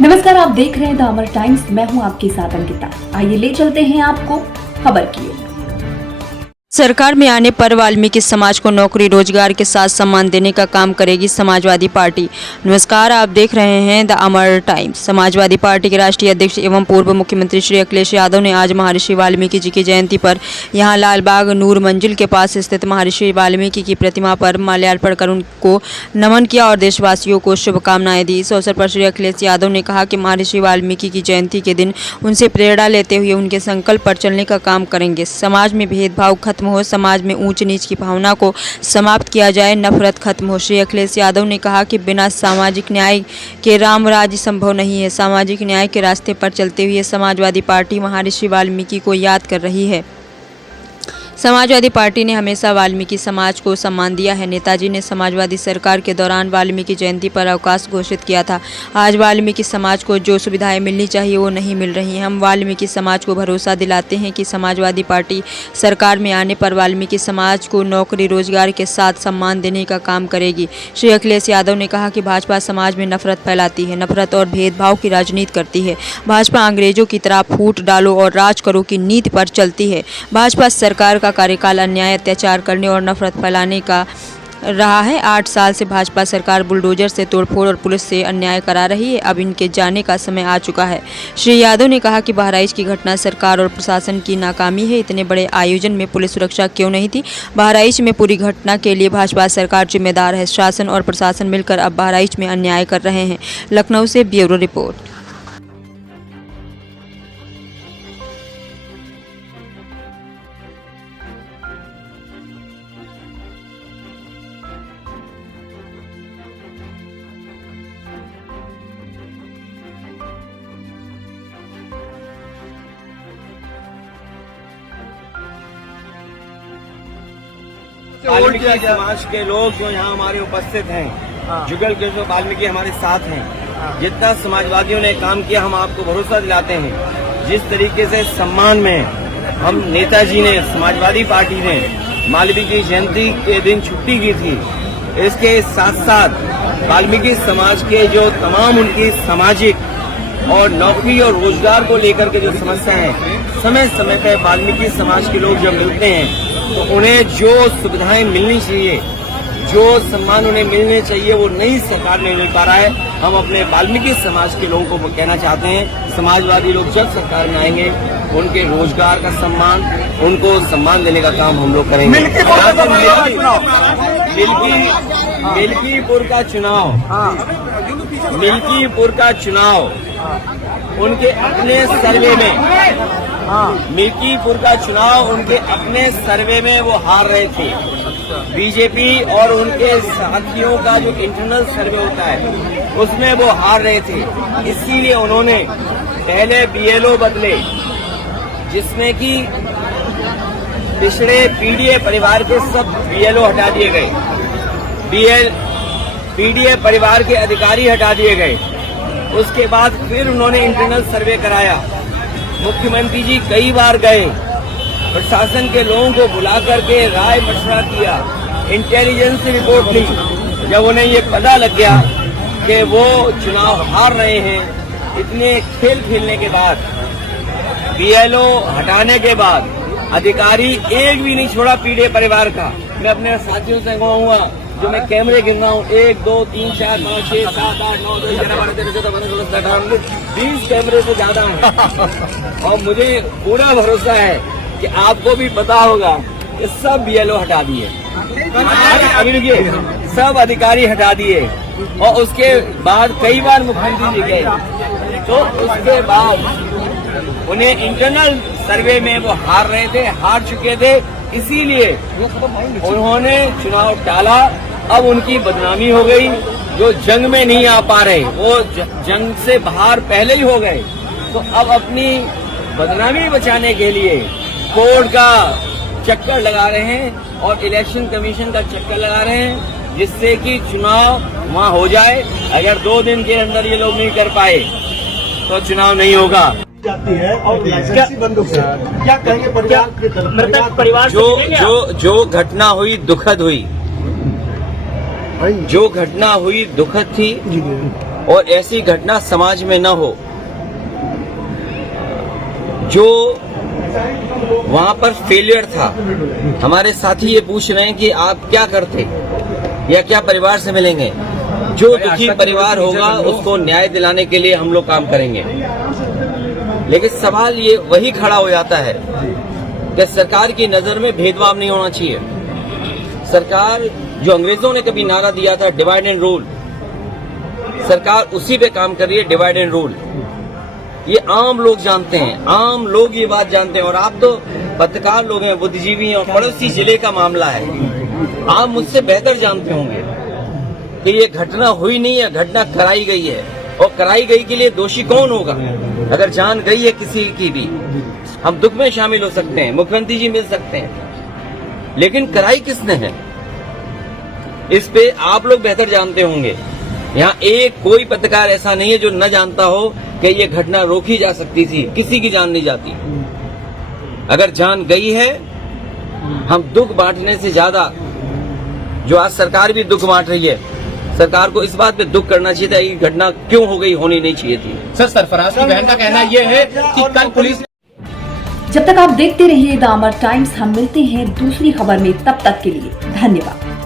नमस्कार, आप देख रहे हैं द अमर टाइम्स। मैं हूं आपके साथ अंकिता। आइए ले चलते हैं आपको खबर की ओर। सरकार में आने पर वाल्मीकि समाज को नौकरी रोजगार के साथ सम्मान देने का काम करेगी समाजवादी पार्टी। नमस्कार, आप देख रहे हैं the Amar times. Samajwadi party के राष्ट्रीय अध्यक्ष एवं पूर्व मुख्यमंत्री श्री अखिलेश यादव ने आज महर्षि वाल्मीकि जी की जयंती पर यहां लालबाग नूर मंजिल के पास स्थित महर्षि वाल्मीकि की प्रतिमा पर माल्यार्पण कर उनको नमन किया और देशवासियों को शुभकामनाएं दी। इस अवसर पर श्री अखिलेश यादव ने कहा कि महर्षि वाल्मीकि की जयंती के दिन उनसे प्रेरणा लेते हुए उनके संकल्प पर चलने का काम करेंगे। समाज में भेदभाव खत्म हो, समाज में ऊंच नीच की भावना को समाप्त किया जाए, नफरत खत्म हो। श्री अखिलेश यादव ने कहा कि बिना सामाजिक न्याय के राम राज्य संभव नहीं है। सामाजिक न्याय के रास्ते पर चलते हुए समाजवादी पार्टी महर्षि वाल्मीकि को याद कर रही है। समाजवादी पार्टी ने हमेशा वाल्मीकि समाज को सम्मान दिया है। नेताजी ने समाजवादी सरकार के दौरान वाल्मीकि जयंती पर अवकाश घोषित किया था। आज वाल्मीकि समाज को जो सुविधाएं मिलनी चाहिए वो नहीं मिल रही हैं। हम वाल्मीकि समाज को भरोसा दिलाते हैं कि समाजवादी पार्टी सरकार में आने पर वाल्मीकि समाज को नौकरी रोजगार के साथ सम्मान देने का काम करेगी। श्री अखिलेश यादव ने कहा कि भाजपा समाज में नफरत फैलाती है, नफरत और भेदभाव की राजनीति करती है। भाजपा अंग्रेजों की तरह फूट डालो और राज करो की नीति पर चलती है। भाजपा सरकार का कार्यकाल अन्याय, अत्याचार करने और नफरत फैलाने का रहा है। 8 साल से भाजपा सरकार बुलडोजर से तोड़फोड़ और पुलिस से अन्याय करा रही है। अब इनके जाने का समय आ चुका है। श्री यादव ने कहा कि बहराइच की घटना सरकार और प्रशासन की नाकामी है। इतने बड़े आयोजन में पुलिस सुरक्षा क्यों नहीं थी? बहराइच में पूरी घटना के लिए भाजपा सरकार जिम्मेदार है। शासन और प्रशासन मिलकर अब बहराइच में अन्याय कर रहे हैं। लखनऊ से ब्यूरो रिपोर्ट। वाल्मीकि समाज के लोग जो यहाँ हमारे उपस्थित हैं, जुगल के जो वाल्मीकि हमारे साथ हैं, जितना समाजवादियों ने काम किया हम आपको भरोसा दिलाते हैं। जिस तरीके से सम्मान में हम नेताजी ने, समाजवादी पार्टी ने वाल्मीकि जयंती के दिन छुट्टी की थी, इसके साथ साथ वाल्मीकि समाज के जो तमाम उनकी सामाजिक और नौकरी और रोजगार को लेकर के जो समस्या है, समय समय पर वाल्मीकि समाज के लोग जब मिलते हैं तो उन्हें जो सुविधाएं मिलनी चाहिए, जो सम्मान उन्हें मिलने चाहिए, वो नई सरकार में मिल पा रहा है। हम अपने वाल्मीकि समाज के लोगों को कहना चाहते हैं, समाजवादी लोग जब सरकार में आएंगे उनके रोजगार का सम्मान, उनको सम्मान देने का काम हम लोग करेंगे। मिल्कीपुर का चुनाव उनके अपने सर्वे में मिल्कीपुर का चुनाव उनके अपने सर्वे में वो हार रहे थे। बीजेपी और उनके साथियों का जो इंटरनल सर्वे होता है उसमें वो हार रहे थे। इसीलिए उन्होंने पहले बीएलओ बदले, जिसमें कि पिछड़े पीडीए परिवार के सब बीएलओ हटा दिए गए, पीडीए परिवार के अधिकारी हटा दिए गए। उसके बाद फिर उन्होंने इंटरनल सर्वे कराया। मुख्यमंत्री जी कई बार गए, प्रशासन के लोगों को बुला करके राय मशवरा किया, इंटेलिजेंस रिपोर्ट ली। जब उन्हें ये पता लग गया कि वो चुनाव हार रहे हैं, इतने खेल खेलने के बाद, बीएलओ हटाने के बाद, अधिकारी एक भी नहीं छोड़ा पीडीए परिवार का। मैं अपने साथियों से कहूँगा, जो मैं कैमरे गिन रहा हूँ, 1 2 3 4 5 6 7 8 9 10 11 12 13 14 15 16 17 18 20 कैमरे से ज्यादा है। और मुझे पूरा भरोसा है कि आपको भी पता होगा कि सब बीएलओ हटा दिए, अभी रुकिए, सब अधिकारी हटा दिए। और उसके बाद कई बार मुख्यमंत्री जी गए, तो उसके बाद उन्हें इंटरनल सर्वे में वो हार रहे थे, हार चुके थे, इसीलिए उन्होंने चुनाव टाला। अब उनकी बदनामी हो गई। जो जंग में नहीं आ पा रहे वो जंग से बाहर पहले ही हो गए, तो अब अपनी बदनामी बचाने के लिए कोर्ट का चक्कर लगा रहे हैं और इलेक्शन कमीशन का चक्कर लगा रहे हैं, जिससे कि चुनाव वहां हो जाए। अगर 2 दिन के अंदर ये लोग नहीं कर पाए तो चुनाव नहीं होगा। जाती है और लाइसेंसी बंद हो गया। क्या कहेंगे परिवार की तरफ? मृतक परिवार जो घटना हुई दुखद हुई, जो घटना हुई दुखद थी। और ऐसी घटना समाज में न हो। जो वहां पर फेलियर था, हमारे साथी ये पूछ रहे हैं कि आप क्या करते या क्या परिवार से मिलेंगे। जो दुखी परिवार होगा उसको न्याय दिलाने के लिए हम लोग काम करेंगे। लेकिन सवाल ये वही खड़ा हो जाता है कि सरकार की नजर में भेदभाव नहीं होना चाहिए। सरकार जो अंग्रेजों ने कभी नारा दिया था डिवाइड एंड रूल, सरकार उसी पे काम कर रही है, डिवाइड एंड रूल। ये आम लोग जानते हैं, आम लोग ये बात जानते हैं। और आप तो पत्रकार लोग हैं, बुद्धिजीवी हैं, और पड़ोसी जिले का मामला है। आप मुझसे बेहतर जानते होंगे कि ये घटना हुई नहीं है, घटना कराई गई है। और कराई गई के लिए दोषी कौन होगा? अगर जान गई है किसी की भी, हम दुख में शामिल हो सकते हैं, मुख्यमंत्री जी मिल सकते हैं, लेकिन कराई किसने है इस पे आप लोग बेहतर जानते होंगे। यहाँ एक कोई पत्रकार ऐसा नहीं है जो न जानता हो कि ये घटना रोकी जा सकती थी। किसी की जान नहीं जाती। अगर जान गई है, हम दुख बांटने से ज्यादा, जो आज सरकार भी दुख बांट रही है, सरकार को इस बात पे दुख करना चाहिए था। ये घटना क्यों हो गई, होनी नहीं चाहिए थी। सर, सरफराज की बहन का कहना यह है कि कल पुलिस। जब तक आप देखते रहिए द अमर टाइम्स, हम मिलते हैं दूसरी खबर में। तब तक के लिए धन्यवाद।